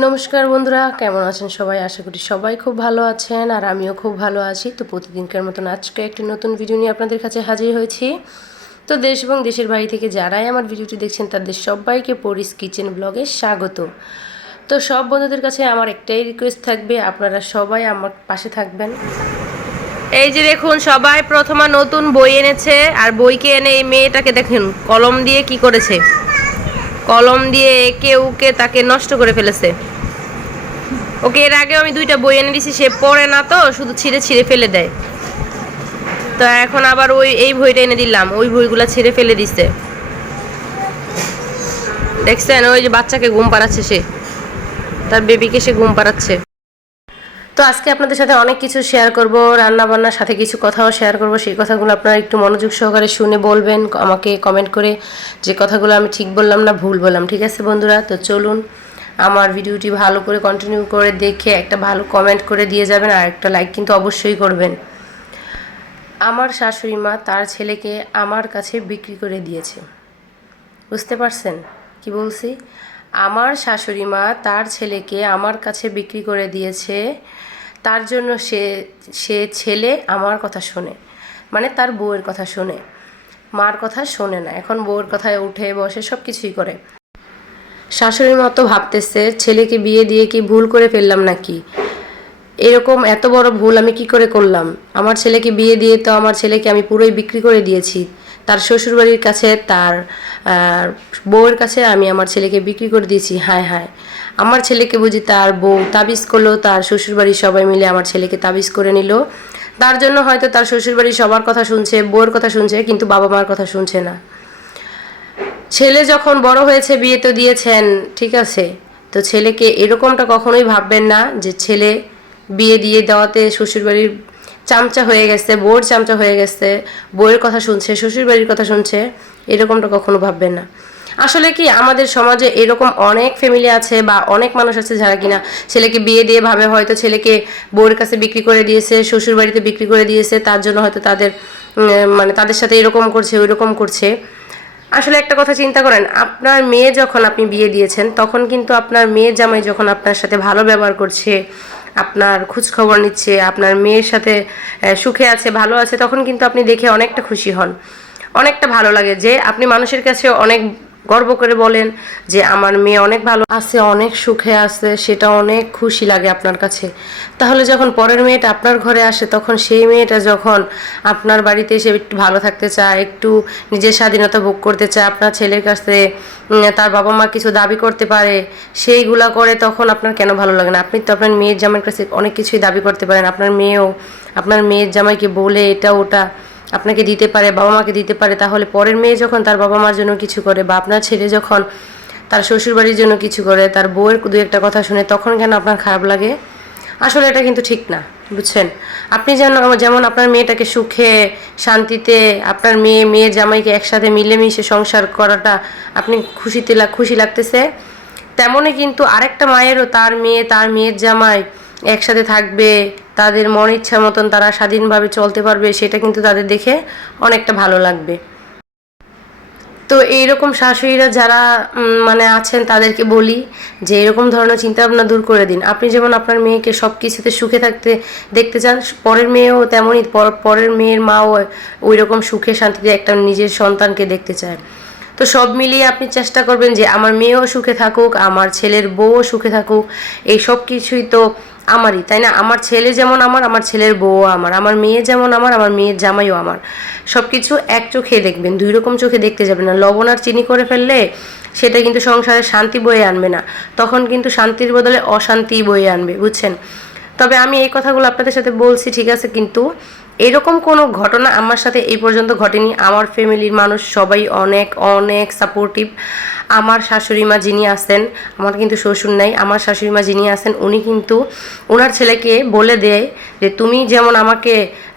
নমস্কার বন্ধুরা, কেমন আছেন সবাই? আশা করি সবাই খুব ভালো আছেন আর আমিও খুব ভালো আছি। তো প্রতিদিনকার মতন আজকে একটি নতুন ভিডিও নিয়ে আপনাদের কাছে হাজির হয়েছি। তো দেশ এবং দেশের বাইরে থেকে যারাই আমার ভিডিওটি দেখছেন তাদের সবাইকে পরিস কিচেন ব্লগে স্বাগত। তো সব বন্ধুদের কাছে আমার একটাই রিকোয়েস্ট থাকবে, আপনারা সবাই আমার পাশে থাকবেন। এই যে দেখুন, সবাই প্রথমে নতুন বই এনেছে আর বইকে এনে এই মেয়েটাকে দেখেন কলম দিয়ে কি করেছে, কলম দিয়ে একে উকে তাকে নষ্ট করে ফেলেছে। ওকে এর আগেও আমি দুইটা বই এনে দিছি, সে পড়ে না, তো শুধু ছিঁড়ে ছিঁড়ে ফেলে দেয়। তো এখন আবার এই বইটা এনে দিলাম, ওই বইগুলা ছিঁড়ে ফেলে দিচ্ছে। দেখছেন, ওই যে বাচ্চাকে ঘুম পাড়াচ্ছে, সে তার বেবিকে সে ঘুম পাড়াচ্ছে। তো আজকে আপনাদের সাথে অনেক কিছু শেয়ার করব, রান্না বান্নার সাথে কিছু কথাও শেয়ার করব। সেই কথাগুলো আপনারা একটু মনোযোগ সহকারে শুনে বলবেন আমাকে কমেন্ট করে, যে কথাগুলো আমি ঠিক বললাম না ভুল বললাম। ঠিক আছে বন্ধুরা? তো চলুন, আমার ভিডিওটি ভালো করে কন্টিনিউ করে দেখে একটা ভালো কমেন্ট করে দিয়ে যাবেন, আর একটা লাইক কিন্তু অবশ্যই করবেন। আমার শাশুড়ি মা তার ছেলেকে আমার কাছে বিক্রি করে দিয়েছে। বুঝতে পারছেন কি বলছি? আমার শাশুড়ি মা তার ছেলেকে আমার কাছে বিক্রি করে দিয়েছে, তার জন্য সে ছেলে আমার কথা শোনে, মানে তার বউয়ের কথা শোনে, মার কথা শোনে না। এখন বউয়ের কথায় উঠে বসে সব কিছুই করে। শাশুড়ির মতো ভাবতেছে ছেলেকে বিয়ে দিয়ে কি ভুল করে ফেললাম নাকি, এরকম এত বড় ভুল আমি কি করে করলাম। আমার ছেলেকে বিয়ে দিয়ে তো আমার ছেলেকে আমি পুরোই বিক্রি করে দিয়েছি, তার শ্বশুরবাড়ির কাছে, তার বউয়ের কাছে আমি আমার ছেলেকে বিক্রি করে দিয়েছি। হায় হায়, আমার ছেলেকে বুঝি তার বউ তাবিজ করলো, তার শ্বশুরবাড়ির সবাই মিলে আমার ছেলেকে তাবিজ করে নিল। তার জন্য হয়তো তার শ্বশুরবাড়ির সবার কথা শুনছে, বউয়ের কথা শুনছে, কিন্তু বাবা মার কথা শুনছে না। ছেলে যখন বড় হয়েছে, বিয়ে তো দিয়েছেন, ঠিক আছে, তো ছেলেকে এরকমটা কখনোই ভাববেন না যে ছেলে বিয়ে দিয়ে দেওয়াতে শ্বশুরবাড়ির চামচা হয়ে গেছে, বউয়ের চামচা হয়ে গেছে, বউয়ের কথা শুনছে, শ্বশুরবাড়ির কথা শুনছে, এরকমটা কখনো ভাববেন না। আসলে কি, আমাদের সমাজে এরকম অনেক ফ্যামিলি আছে বা অনেক মানুষ আছে যারা কিনা ছেলেকে বিয়ে দিয়ে ভাবে হয়তো ছেলেকে বউয়ের কাছে বিক্রি করে দিয়েছে, শ্বশুরবাড়িতে বিক্রি করে দিয়েছে, তার জন্য হয়তো তাদের মানে তাদের সাথে এরকম করছে ওই রকম করছে। আসলে একটা কথা চিন্তা করেন, আপনার মেয়ে যখন আপনি বিয়ে দিয়েছেন, তখন কিন্তু আপনার মেয়ের জামাই যখন আপনার সাথে ভালো ব্যবহার করছে, আপনার খোঁজ খবর নিচ্ছে, আপনার মেয়ের সাথে সুখে আছে, ভালো আছে, তখন কিন্তু আপনি দেখে অনেকটা খুশি হন, অনেকটা ভালো লাগে, যে আপনি মানুষের কাছে অনেক গর্ব করে বলেন যে আমার মেয়ে অনেক ভালো আছে, অনেক সুখে আছে, সেটা অনেক খুশি লাগে আপনার কাছে। তাহলে যখন পরের মেয়েটা আপনার ঘরে আসে, তখন সেই মেয়েটা যখন আপনার বাড়িতে এসে একটু ভালো থাকতে চায়, একটু নিজের স্বাধীনতা ভোগ করতে চায়, আপনার ছেলের কাছে তার বাবা মা কিছু দাবি করতে পারে, সেইগুলা করে, তখন আপনার কেন ভালো লাগে না? আপনি তো আপনার মেয়ের জামাইয়ের কাছে অনেক কিছুই দাবি করতে পারেন, আপনার মেয়েও আপনার মেয়ের জামাইকে বলে এটা ওটা আপনাকে দিতে পারে, বাবা মাকে দিতে পারে। তাহলে পরের মেয়ে যখন তার বাবা মার জন্য কিছু করে, বা আপনার ছেলে যখন তার শ্বশুরবাড়ির জন্য কিছু করে, তার বউয়ের দু একটা কথা শুনে, তখন কেন আপনার খারাপ লাগে? আসলে এটা কিন্তু ঠিক না, বুঝছেন? আপনি যেমন আপনার মেয়েটাকে সুখে শান্তিতে, আপনার মেয়ের জামাইকে একসাথে মিলেমিশে সংসার করাটা আপনি খুশি লাগতেছে, তেমনই কিন্তু আরেকটা মায়েরও তার মেয়ের জামাই একসাথে থাকবে, তাদের মন ইচ্ছা মতন তারা স্বাধীনভাবে চলতে পারবে, সেটা কিন্তু তাদের দেখে অনেকটা ভালো লাগবে। তো এইরকম শাশুড়িরা যারা মানে আছেন, তাদেরকে বলি যে এরকম ধরনের চিন্তাভাবনা দূর করে দিন। আপনি যেমন আপনার মেয়েকে সব কিছুতে সুখে থাকতে দেখতে চান, পরের মেয়েও তেমনই, পরের মেয়ের মাও ওই রকম সুখে শান্তিতে একটা নিজের সন্তানকে দেখতে চায়। তো সব মিলিয়ে আপনি চেষ্টা করবেন যে আমার মেয়েও সুখে থাকুক, আমার ছেলের বউও সুখে থাকুক, এই সব কিছুই তো আমারই, তাই না? আমার ছেলে যেমন আমার ছেলের বউও আমার মেয়ে যেমন আমার মেয়ের জামাইও আমার। সব কিছু এক চোখে দেখবেন, দুই রকম চোখে দেখতে যাবেন না। লবণ আর চিনি করে ফেললে সেটা কিন্তু সংসারে শান্তি বয়ে আনবে না, তখন কিন্তু শান্তির বদলে অশান্তি বয়ে আনবে, বুঝছেন? তবে আমি এই কথাগুলো আপনাদের সাথে বলছি, ঠিক আছে, কিন্তু এরকম কোনো ঘটনা আমার সাথে এই পর্যন্ত ঘটেনি। আমার ফ্যামিলির মানুষ সবাই অনেক অনেক সাপোর্টিভ। আমার শাশুড়ি মা যিনি আছেন, আমার কিন্তু শ্বশুর নাই, আমার শাশুড়ি মা যিনি আছেন উনি কিন্তু ওনার ছেলেকে বলে দেয় যে তুমি যেমন আমাকে,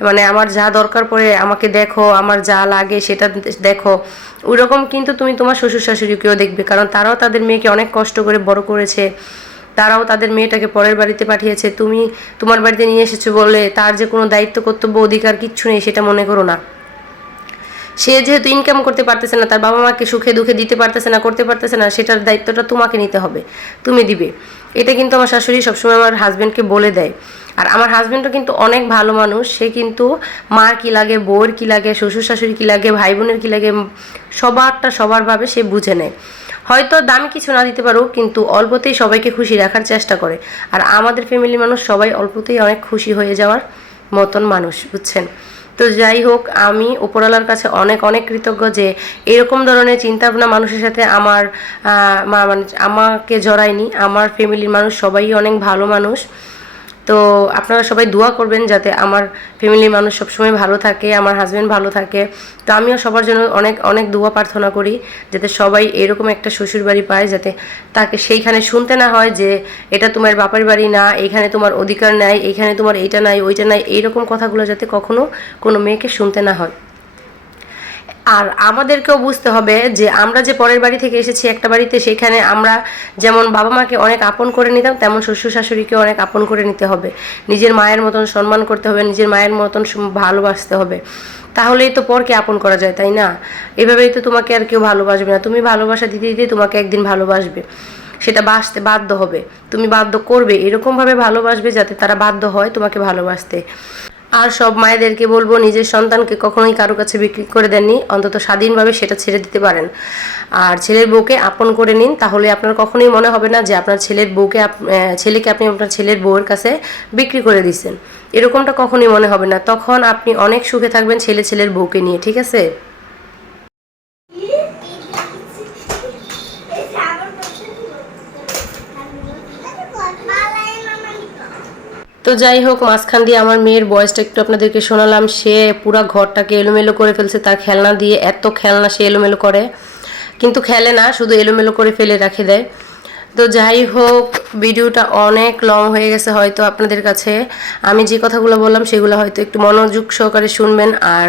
মানে আমার যা দরকার পড়ে আমাকে দেখো, আমার যা লাগে সেটা দেখো, ওইরকম কিন্তু তুমি তোমার শ্বশুর শাশুড়িকেও দেখবে, কারণ তারাও তাদের মেয়েকে অনেক কষ্ট করে বড় করেছে, তারাও তাদের মেয়েটাকে পরের বাড়িতে পাঠিয়েছে। তুমি তোমার বাড়িতে নিয়ে এসেছো বলে তার যে কোনো দায়িত্ব কর্তব্য অধিকার কিচ্ছু নেই, সেটা মনে করো না। সে যেহেতু ইনকাম করতে পারতেছে না, তার বাবা মাকে সুখে দুঃখে দিতে পারতেছে না, করতে পারতেছে না, সেটার দায়িত্বটা তোমাকে নিতে হবে, তুমি দিবে। এটা কিন্তু আমার শাশুড়ি সবসময় আমার হাজব্যান্ডকে বলে দেয়। আর আমার হাজব্যান্ডও কিন্তু অনেক ভালো মানুষ, সে কিন্তু মার কী লাগে, বউয়ের কী লাগে, শ্বশুর শাশুড়ি কী লাগে, ভাই বোনের কী লাগে, সবারটা সবারভাবে সে বুঝে নেয়। হয়তো দামি কিছু না দিতে পারো, কিন্তু অল্পতেই সবাইকে খুশি রাখার চেষ্টা করে। আর আমাদের ফ্যামিলি মানুষ সবাই অল্পতেই অনেক খুশি হয়ে যাওয়ার মতন মানুষ, বুঝছেন। তো যাই হোক, আমি উপরওয়ালার কাছে অনেক অনেক কৃতজ্ঞ যে এরকম ধরনের চিন্তাভাবনা মানুষের সাথে আমার মানে আমাকে জড়ায়নি। আমার ফ্যামিলির মানুষ সবাই অনেক ভালো মানুষ। তো আপনারা সবাই দোয়া করবেন যাতে আমার ফ্যামিলির মানুষ সবসময় ভালো থাকে, আমার হাজব্যান্ড ভালো থাকে। তো আমিও সবার জন্য অনেক অনেক দোয়া প্রার্থনা করি যাতে সবাই এরকম একটা শ্বশুর বাড়ি পায়, যাতে তাকে সেইখানে শুনতে না হয় যে এটা তোমার বাপের বাড়ি না, এইখানে তোমার অধিকার নাই, এইখানে তোমার এইটা নাই ওইটা নাই, এইরকম কথাগুলো যাতে কখনো কোনো মেয়েকে শুনতে না হয়। আর আমাদেরকেও বুঝতে হবে যে আমরা যে পরের বাড়ি থেকে এসেছি একটা বাড়িতে, সেখানে আমরা যেমন বাবা মাকে অনেক আপন করে নিতাম, তেমন শ্বশুর শাশুড়িকে অনেক আপন করে নিতে হবে, নিজের মায়ের মতন সম্মান করতে হবে, নিজের মায়ের মতন ভালোবাসতে হবে। তাহলেই তো পরকে আপন করা যায়, তাই না? এভাবেই তো তোমাকে আর কেউ ভালোবাসবে না, তুমি ভালোবাসা দিতে দিতে তোমাকে একদিন ভালোবাসবে, সেটা বাসতে বাধ্য হবে, তুমি বাধ্য করবে, এরকমভাবে ভালোবাসবে যাতে তারা বাধ্য হয় তোমাকে ভালোবাসতে। আর সব মায়েদেরকে বলবো, নিজের সন্তানকে কখনোই কারো কাছে বিক্রি করে দেননি, অন্তত স্বাধীনভাবে সেটা ছেড়ে দিতে পারেন। আর ছেলের বউকে আপন করে নিন, তাহলে আপনার কখনোই মনে হবে না যে আপনার ছেলের বউকে ছেলেকে আপনি আপনার ছেলের বউয়ের কাছে বিক্রি করে দিচ্ছেন, এরকমটা কখনোই মনে হবে না। তখন আপনি অনেক সুখে থাকবেন ছেলের বউকে নিয়ে, ঠিক আছে? তো যাই হোক, মাঝখান দিয়ে আমার মেয়ের বয়সটা একটু আপনাদেরকে শোনালাম। সে পুরো ঘরটাকে এলোমেলো করে ফেলছে তার খেলনা দিয়ে, এত খেলনা সে এলোমেলো করে, কিন্তু খেলে না, শুধু এলোমেলো করে ফেলে রেখে দেয়। তো যাই হোক, ভিডিওটা অনেক লং হয়ে গেছে হয়তো আপনাদের কাছে। আমি যে কথাগুলো বললাম সেগুলো হয়তো একটু মনোযোগ সহকারে শুনবেন। আর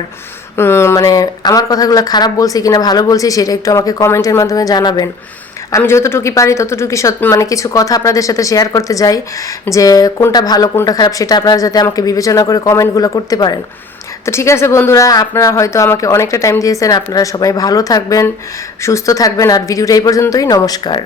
মানে আমার কথাগুলো খারাপ বলছি কিনা ভালো বলছি সেটা একটু আমাকে কমেন্টের মাধ্যমে জানাবেন। আমি যতটুকু পারি ততটুকুই মানে কিছু কথা আপনাদের সাথে শেয়ার করতে যাই, যে কোনটা ভালো কোনটা খারাপ সেটা আপনারা যাতে আমাকে বিবেচনা করে কমেন্টগুলো করতে পারেন। তো ঠিক আছে বন্ধুরা, আপনারা হয়তো আমাকে অনেকটা টাইম দিয়েছেন, আপনারা সবাই ভালো থাকবেন, সুস্থ থাকবেন। আর ভিডিওটা এই পর্যন্তই, নমস্কার।